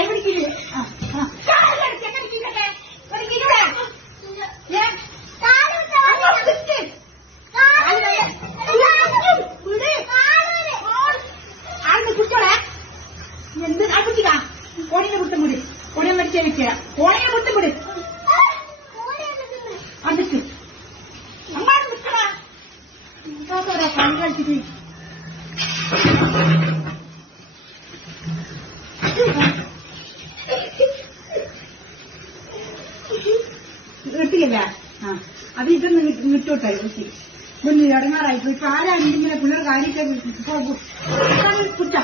കൈ പിടിക്കില്ലേ ആളിന് കുട്ടികളെ എന്ത് അടിക്കുക ഓണിയെ മുട്ടും കൂടി ഓണിയെ മരിച്ചേ വെക്കുക ഓണിയെ മുട്ടും കൂടി അടിച്ചു അമ്മാട് മുട്ടടാ കളി കളിച്ചിട്ട് എത്തിയല്ല ആ അത് ഇതൊന്ന് വിട്ടോട്ടായി കുട്ടി മുന്നിൽ ഇടങ്ങാറായി ഇപ്പൊ ആരാണെങ്കിലും പിള്ളേർ കാര്യത്തെ കുറ്റ